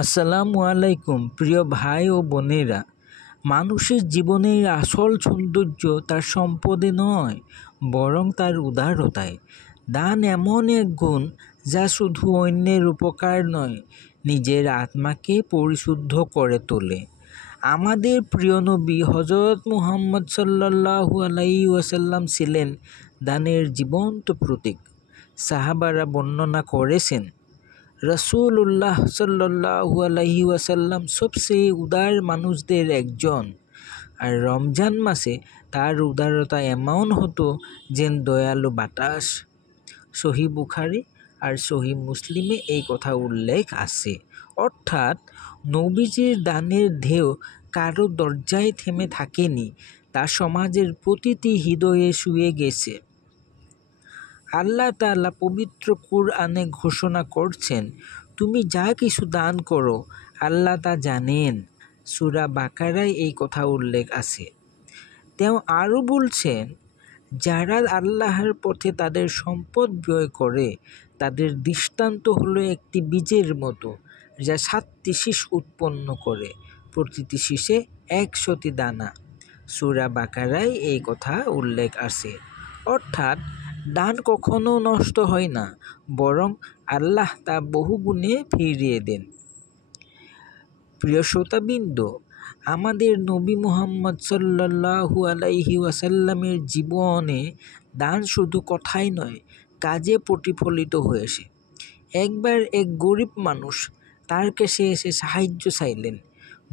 আসসালামু আলাইকুম প্রিয় ভাই ও বোনেরা। মানুষের জীবনের আসল সৌন্দর্য তার সম্পদে নয়, বরং তার উদারতায়। দান এমন এক গুণ যা শুধু অন্যের উপকার নয়, নিজের আত্মাকে পরিশুদ্ধ করে তোলে। আমাদের প্রিয় নবী হযরত মুহাম্মদ সাল্লাল্লাহু আলাইহি ওয়াসাল্লাম ছিলেন দানের জীবন্ত প্রতীক। সাহাবারা বর্ণনা করেছেন, রাসূলুল্লাহ সাল্লাল্লাহু আলাইহি ওয়াসাল্লাম সবচেয়ে উদার মানুষদের একজন, আর রমজান মাসে তার উদারতা এমন হতো যেন দয়ালু বাতাস। সহিহ বুখারী আর সহিহ মুসলিমে এই কথা উল্লেখ আছে। অর্থাৎ নবীজির দানের ঢেউ কারো দরজায় থেমে থাকেনি, তা সমাজের প্রতিটি হৃদয়ে শুয়ে গেছে। আল্লাহ তাআলা পবিত্র কুরআনে ঘোষণা করছেন, তুমি যা কিছু দান করো আল্লাহ তা জানেন। সূরা বাকারায় এই কথা উল্লেখ আছে। তেও আরও বলছেন, যারা আল্লাহর পথে তাদের সম্পদ ব্যয় করে তাদের দৃষ্টান্ত হলো একটি বীজের মতো, যা 7টি শীষ উৎপন্ন করে, প্রতিটি শীষে 100টি দানা। সূরা বাকারায় এই কথা উল্লেখ আছে। অর্থাৎ দান কখনো নষ্ট হয় না, বরং আল্লাহ তা বহুগুণে ফিরিয়ে দেন। প্রিয় শ্রোতাবৃন্দ, আমাদের নবী মুহাম্মদ সাল্লাল্লাহু আলাইহি ওয়াসাল্লামের জীবনে দান শুধু কথাই নয়, কাজে প্রতিফলিত হয়েছে। একবার এক গরিব মানুষ তার কাছে এসে সাহায্য চাইলেন।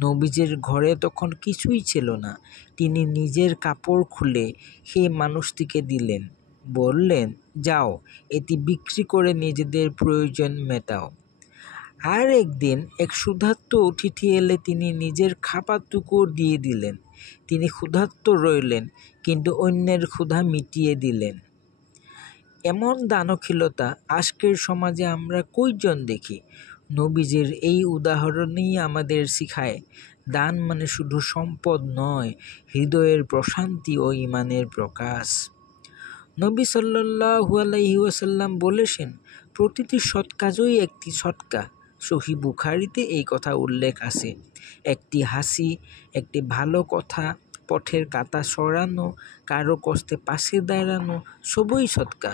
নবীজির ঘরে তখন কিছুই ছিল না। তিনি নিজের কাপড় খুলে সেই মানুষটিকে দিলেন, বললেন, যাও এটি বিক্রি করে নিজেদের প্রয়োজন মেটাও। আর একদিন এক ক্ষুধার্ত অতিথি এলে তিনি নিজের খাবারটুকু দিয়ে দিলেন। তিনি ক্ষুধার্ত রইলেন, কিন্তু অন্যের ক্ষুধা মিটিয়ে দিলেন। এমন দানশীলতা আজকের সমাজে আমরা কয়জন দেখি? নবীজির এই উদাহরণই আমাদের শিখায়, দান মানে শুধু সম্পদ নয়, হৃদয়ের প্রশান্তি ও ঈমানের প্রকাশ। নবী সাল্লাল্লাহু আলাইহি ওয়াসাল্লাম বলেছেন, প্রতিটি সৎ কাজই একটি সদকা। সহিহ বুখারীতে এই কথা উল্লেখ আছে। একটি হাসি, একটি ভালো কথা, পথের কাঁটা সরানো, কারো কষ্টে পাশে দাঁড়ানো, সবই সদকা।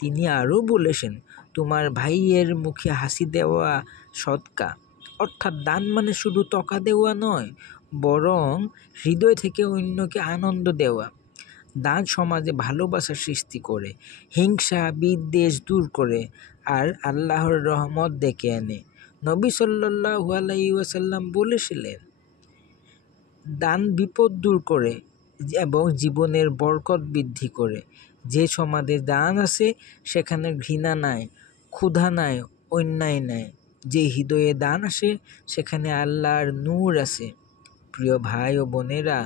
তিনি আরও বলেছেন, তোমার ভাইয়ের মুখে হাসি দেওয়া সদকা। অর্থাৎ দান মানে শুধু টাকা দেওয়া নয়, বরং হৃদয় থেকে অন্যকে আনন্দ দেওয়া। দান সমাজে ভালোবাসা সৃষ্টি করে, হিংসা বিদ্বেষ দূর করে, আর আল্লাহর রহমত ডেকে আনে। নবী সাল্লাল্লাহু আলাইহি ওয়াসাল্লাম বলেছিলেন, দান বিপদ দূর করে এবং জীবনের বরকত বৃদ্ধি করে। যে সমাজে দান আছে সেখানে ঘৃণা নাই, ক্ষুধা নাই, অন্যায় নাই। যে হৃদয়ে দান আসে সেখানে আল্লাহর নূর আছে। প্রিয় ভাই ও বোনেরা,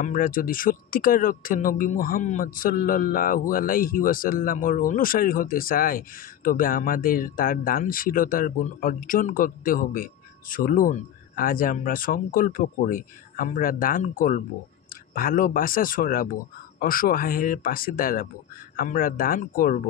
আমরা যদি সত্যিকার অর্থে নবী মুহাম্মদ সাল্লাল্লাহু আলাইহি ওয়াসাল্লামের অনুসারী হতে চাই, তবে আমাদের তার দানশীলতার গুণ অর্জন করতে হবে। চলুন আজ আমরা সংকল্প করি, আমরা দান করব, ভালোবাসা ছড়াবো, অসহায়ের পাশে দাঁড়াবো। আমরা দান করব,